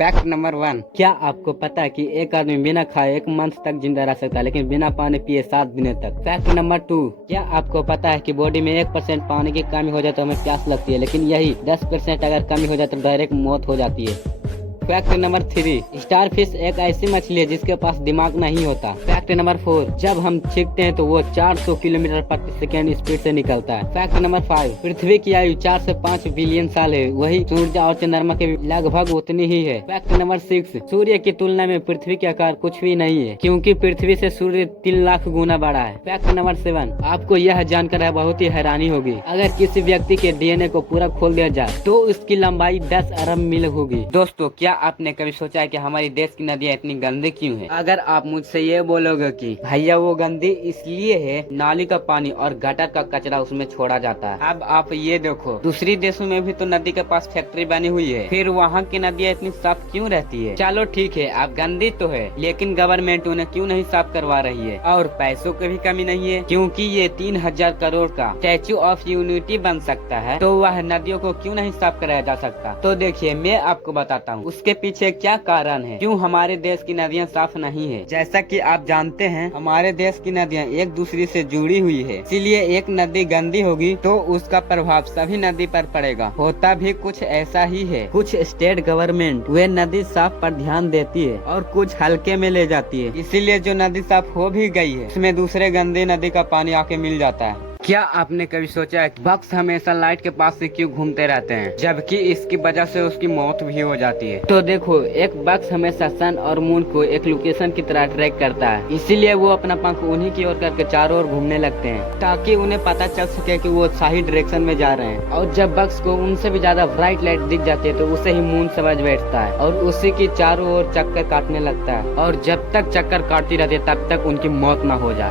Fact number 1, क्या आपको पता है कि एक आदमी बिना खाए 1 मंथ तक जिंदा रह सकता है, लेकिन बिना पानी पिए 7 दिन तक। फैक्ट नंबर 2, क्या आपको पता है कि बॉडी में 1% पानी की कमी हो जाए तो हमें प्यास लगती है, लेकिन यही 10% अगर कमी हो जाए तो डायरेक्ट मौत हो जाती है। फैक्ट नंबर 3, स्टारफिश एक ऐसी मछली है जिसके पास दिमाग नहीं होता। फैक्ट नंबर 4, जब हम छींकते हैं तो वो 400 किलोमीटर प्रति सेकेंड स्पीड से निकलता है। फैक्ट नंबर 5, पृथ्वी की आयु 4 से 5 बिलियन साल है, वही सूर्य और चंद्रमा के लगभग उतनी ही है। फैक्ट नंबर 6, सूर्य की तुलना में पृथ्वी का आकार कुछ भी नहीं है, क्योंकि पृथ्वी से सूर्य 3 लाख गुना बड़ा है। फैक्ट नंबर 7, आपको यह जानकर बहुत ही हैरानी होगी, अगर किसी व्यक्ति के डीएनए को पूरा खोल दिया जाए तो उसकी लंबाई 10 अरब मील होगी। दोस्तों, क्या आपने कभी सोचा है कि हमारी देश की नदियाँ इतनी गंदी क्यों हैं? अगर आप मुझसे ये बोलोगे कि भैया वो गंदी इसलिए है, नाली का पानी और गटर का कचरा उसमें छोड़ा जाता है। अब आप ये देखो, दूसरी देशों में भी तो नदी के पास फैक्ट्री बनी हुई है, फिर वहाँ की नदियाँ इतनी साफ क्यों रहती है? चलो ठीक है, अब गंदी तो है, लेकिन गवर्नमेंट उन्हें क्यों नहीं साफ करवा रही है? और पैसों की भी कमी नहीं है, क्योंकि ये 3000 करोड़ का स्टैच्यू ऑफ यूनिटी बन सकता है, तो वह नदियों को क्यों नहीं साफ कराया जा सकता? तो देखिए, मैं आपको बताता हूँ उसके पीछे क्या कारण है, क्यों हमारे देश की नदियाँ साफ नहीं है। जैसा कि आप जानते हैं, हमारे देश की नदियाँ एक दूसरे से जुड़ी हुई है, इसीलिए एक नदी गंदी होगी तो उसका प्रभाव सभी नदी पर पड़ेगा। होता भी कुछ ऐसा ही है, कुछ स्टेट गवर्नमेंट वे नदी साफ पर ध्यान देती है और कुछ हल्के में ले जाती है, इसीलिए जो नदी साफ हो भी गई है उसमें दूसरे गंदी नदी का पानी आके मिल जाता है। क्या आपने कभी सोचा है कि बग्स हमेशा लाइट के पास से क्यों घूमते रहते हैं, जबकि इसकी वजह से उसकी मौत भी हो जाती है? तो देखो, एक बग्स हमेशा सन और मून को एक लोकेशन की तरह ट्रैक करता है, इसीलिए वो अपना पंख उन्हीं की ओर करके चारों ओर घूमने लगते हैं, ताकि उन्हें पता चल सके कि वो सही डायरेक्शन में जा रहे हैं। और जब बग्स को उनसे भी ज्यादा ब्राइट लाइट दिख जाती है तो उसे ही मून समझ बैठता है और उसी की चारों ओर चक्कर काटने लगता है, और जब तक चक्कर काटती रहती है तब तक उनकी मौत न हो जाए।